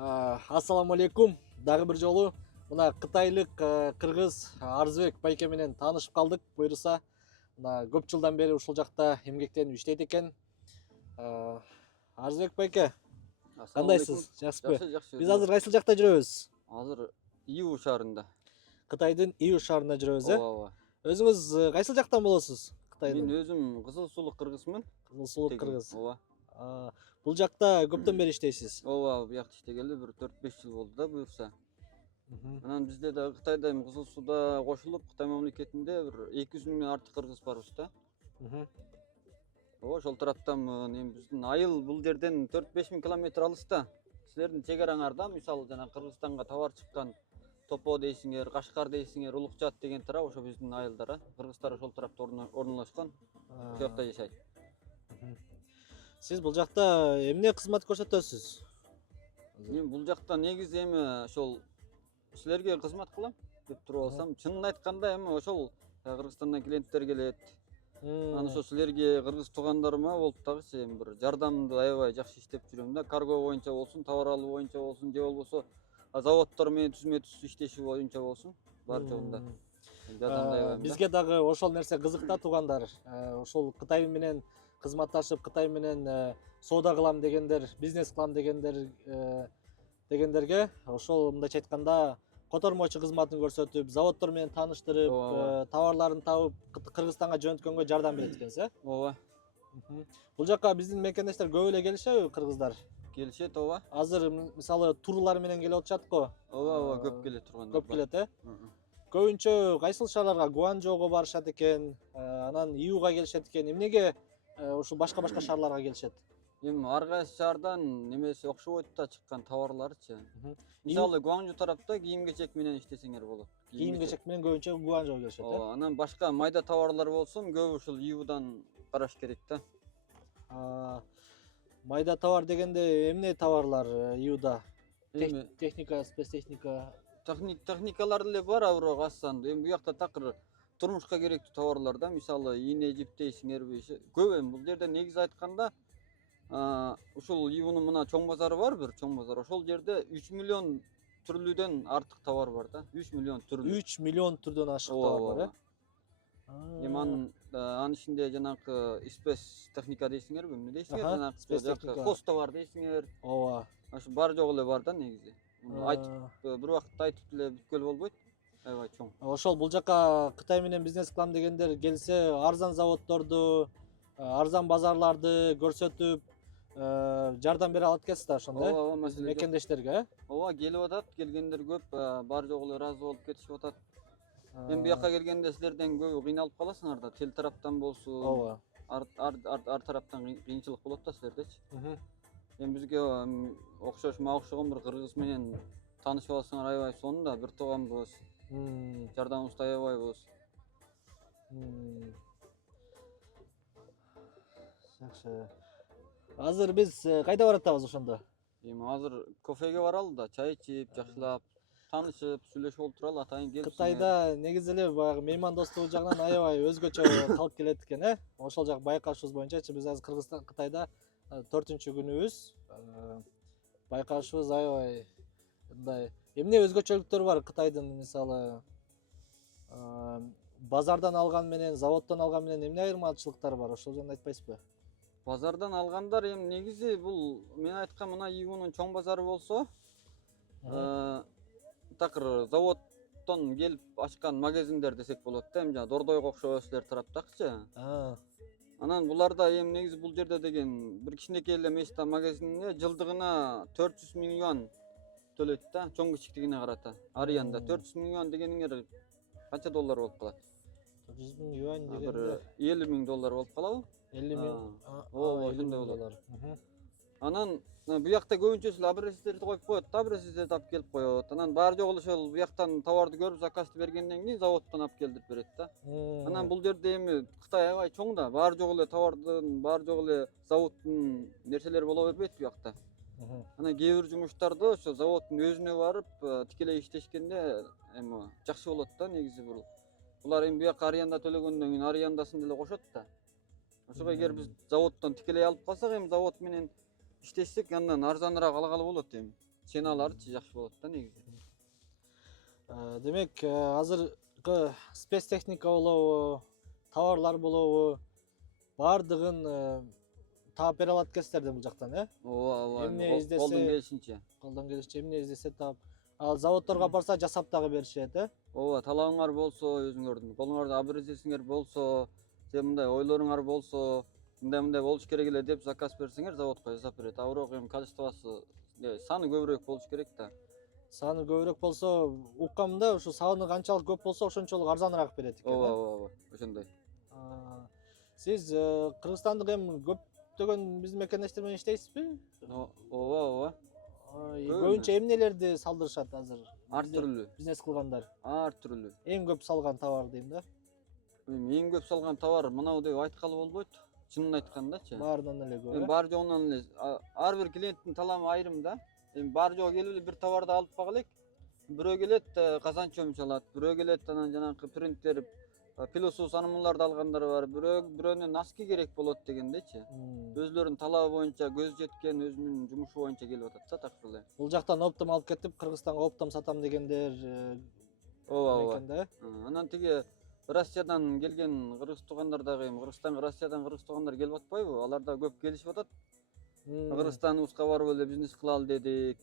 Ассаламу алейкум. Дагы бир жолу мына кытайлык кыргыз Арзыбек байке менен таанышып калдык. Буюрса, мына көп жылдан бери ушул жакта эмгектенип иштейт экен. Арзыбек байке, Ассаламу алейкум. кандайсыз? Жакшысызбы? Жакшы. Биз азыр кайсыл жакта жүрөбүз? Азыр Иу шаарында. Кытайдын Иу шаарында жүрөбүз, Ооба. Өзүңүз кайсыл жактан болосуз? Мен Кытайдын. өзүм Кызыл Сулук кыргызмын. Кызыл Сулук кыргыз. Ооба. Бул жакта көптөн бери иштейсиз. Ооба, буякта иштегеле бир 4-5 жыл болду да буюрса. Анан бизде да Кытайда Кызыл Суда кошулуп, Кытай мамлекетинде бир 200 миңден артык кыргыз барбыз да. Ооба, ошол тараптан эми биздин айыл бул жерден 4-5 миң километр алыста. Силердин чек араңарда, мисалы жана Кыргызстанга товар чыккан Топо дейсиңер, Кашкар дейсиңер, Улукчат деген тарап ошо биздин айылдар, кыргыздар ошол тарапта орнолошкон. Ошол жакта жашайт. Сиз бул жакта эмне кызмат көрсөтөсүз? Мен бул жакта негизи эми ошол силерге кызмат кылам деп туруп алсам, чынын айтканда эми ошол Кыргызстандан клиенттер келет. Анан ошо силерге кыргыз туугандарыма болуп дагычы эми бир жардамды аябай жакшы иштеп жүрөм да. Карго боюнча болсун, товар алуу боюнча болсун, же болбосо заводдор менен түзмө-түз иштеши боюнча болсун, бар жогунда жардамды аябайм. Бизге дагы ошол нерсе кызык да, туугандар. Ошол Кытай менен кызматташып, Кытай менен соода кылам дегендер, бизнес кылам дегендерге ошол мындайча айтканда котормочу кызматын көрсөтүп, заводдор менен тааныштырып, товарларын табып, Кыргызстанга жөнөткөнгө жардам берет экенсиз, Ооба. Бул жакка биздин мекендештер көп эле келишеби, кыргыздар? Келишет, ооба. Азыр мисалы турлар менен келип атышат го. Ооба, көп келет тургандар. Көп келет, Көбүнчө кайсыл шаарларга? Гуанчжоого барышат экен, анан Иуга келишет экен. Эмнеге ушул башка шаарларга келишет? Эми ар кайсы шаардан немеси окшобойт да, чыккан товарларычы. Мисалы Гуанчжоу тарапта кийим-кечек менен иштесеңер болот. Кийим-кечек менен көбүнчө Гуанчжоого келишет, Ооба, анан башка майда товарлар болсун, көбү ушул Иудан караш керек да. Майда товар дегенде эмне товарлар Иуда? Эми Техника, спецтехника. техникалар деле бар, бирок аз сандуу. Эми буякта такыр турмушка керектүү товарлар да, мисалы ийне жип дейсиңерби, көп эми бул жерде негизи айтканда ушул Иунун мына чоң базары бар, бир чоң базар. Ошол жерде 3 миллион түрлүүдөн артык товар бар да. 3 миллион түрлүү. 3 миллион түрдөн ашык товар бар, Эми анын ичинде жанакы спец техника дейсиңерби, эмне дейсиңер? Жанакы хост товар дейсиңер. Ооба. Ошо бар жок эле бар да негизи. Айтып бир убакытта айтып деле бүткөл болбойт. Аябай чоң. Ошол бул жака Кытай менен бизнес кылам дегендер келсе, арзан заводдорду, арзан базарларды көрсөтүп, жардам бере алат экенсиз да ошондой. Ооба, маселе жок. Мекендештерге, Ооба, келип атат, келгендер көп, бар жок эле ыраазы болуп кетишип атат. Эми буякка келгенде силерден көбү кыйналып каласыңар да, тил тараптан болсун. Ооба. Ар тараптан кыйынчылык болот да силердечи. Эми бизге окшош, мага окшогон бир кыргыз менен таанышып алсаңар аябай сонун да, бир тууганбыз. Жардамыбыз да аябай болот. Жакшы. Азыр биз кайда баратабыз ошондо? Эми азыр кофеге баралы да, чай ичип, жакшылап таанышып, сүйлөшүп олтуралы, атайын келип. Кытайда негизи эле баягы меймандостук жагынан аябай өзгөчө калк келет экен, Ошол жак байкашыбыз боюнчачы биз азыр Кыргызстан, Кытайда 4-чү күнүбүз. Байкашыбыз аябай мындай эмне өзгөчөлүктөр бар Кытайдын, мисалы базардан алган менен, заводдон алган менен эмне айырмачылыктар бар? Ошол жөнүндө айтпайсызбы? Базардан алгандар эми негизи бул мен айткан мына Иунун чоң базары болсо, такыр заводдон келип ачкан магазиндер десек болот да, эми жана Дордойго окшобой силер тараптакычы. Анан буларда эми негизи бул жерде деген бир кичинекей эле место магазинине жылдыгына 400 миң юан төлөйт да, чоң кичиктигине карата. Ариянда 400 миң юан дегениңер канча доллар болуп калат? 400 миң юань Бир 50 миң доллар болуп калабы? 50 миң. Ооба, ошондой болот. Анан буякта көбүнчөсү абрестерди коюп коет да, абрестерди алып келип коет. Анан баары жок эле ошол буяктан товарды көрүп, заказды бергенден кийин заводдон алып келип берет да. Анан бул жерде эми Кытай аябай чоң да, баары жок эле товардын, баары жок эле заводдун нерселери боло бербейт буякта. Анан кээ бир жумуштарды ошо заводдун өзүнө барып тикелей иштешкенде эми жакшы болот да негизи бул. Булар эми буякка аренда төлөгөндөн кийин арендасын деле кошот да. Ошого эгер биз заводдон тикелей алып калсак, эми завод менен иштешсек, андан арзаныраак алгалы болот эми. ценаларычы жакшы болот да негизи. Демек, азыркы спецтехника болобу, товарлар болобу, бардыгын таап бере алат экенсиздер бул жактан, Ооба, Эмне издесе- колдон келишинче. Колдон келишинче эмне издесе таап. Ал заводдорго барса жасап дагы беришет, Ооба, талабыңар болсо, өзүңөрдүн колуңарда абрезесиңер болсо, же мындай ойлоруңар болсо, мындай болуш керек эле деп заказ берсеңер, заводко жасап берет. А бирок эми количествосу, саны көбүрөөк болуш керек да. Саны көбүрөөк болсо, уккамда ушу саны канчалык көп болсо, ошончолук арзаныраак берет экен. Ооба, ошондой. Сиз кыргызстандык эми көптөгөн биздин мекендештер менен иштейсизби? Ооба. Көбүнчө эмнелерди салдырышат азыр? Ар түрлүү. Бизнес кылгандар. Ар түрлүү. Эң көп салган товар дейм да. Эми эң көп салган товар мынау деп айткалы болбойт. Чынын айткандачы. Баарынан эле көп. Эми бар жогунан эле ар бир клиенттин талабы айрым да. Эми бар жогу келип эле бир товарды алып бага элек. Бирөө келет казан чөмүч алат, бирөө келет анан жанагы принтер, пилосус анымыларды алгандар бар. Бирөөнүн носки керек болот дегендечи. Өзлөрүнүн талабы боюнча көз жеткен өзүнүн жумушу боюнча келип атат да так эле. Бул жактан оптом алып кетип, Кыргызстанга оптом сатам дегендер Ооба. Анан тиги Россиядан келген кыргыз туугандар дагы эми Кыргызстанга Россиядан кыргыз туугандар келип атпайбы? Алар да көп келишип атат. Кыргызстаныбызга барып эле бизнес кылалы дедик.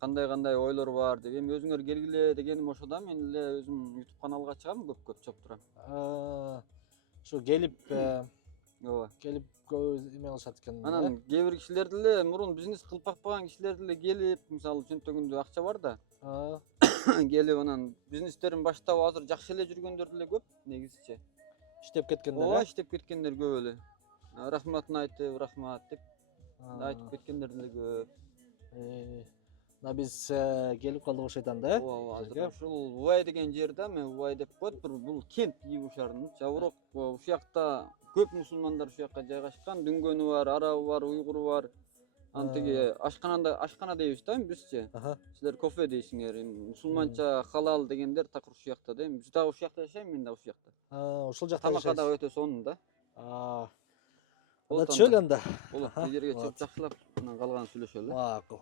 Кандай ойлор бар деп. Эми өзүңөр келгиле дегеним ошо да, мен эле өзүм YouTube каналга чыгам, көп чоп турам. Ушу келип Ооба. көп эме кылышат экен. Анан кээ бир кишилер деле мурун бизнес кылып бакпаган кишилер деле келип, мисалы чөнтөгүндө акча бар да. Келип анан бизнестерин баштап азыр жакшы эле жүргөндөр деле көп негизичи. иштеп кеткендер. Ооба, иштеп кеткендер көп эле. Рахматын айтып, рахмат деп айтып кеткендер деле көп. Мына биз келип калдык ошойдан да. Ооба, азыр ушул Убай деген жерде, мен Убай деп коет, бул кент Игу шаарынын. Бирок ушул жакта көп мусулмандар ушул жакка жайгашкан. Дүнгөнү бар, арабы бар, уйгуру бар. Анан тиги ашкана дейбиз да бизчи. Силер кофе дейсиңер. Мусулманча халал дегендер такыр ушул жакта да. Биз дагы ушул жакта жашайм, мен дагы ушул жакта. Ушул жакта Тамакка да өтө сонун да. Анда чөл анда. Болот, жерге чыгып жакшылап анан калганын сүйлөшөлү. Макул.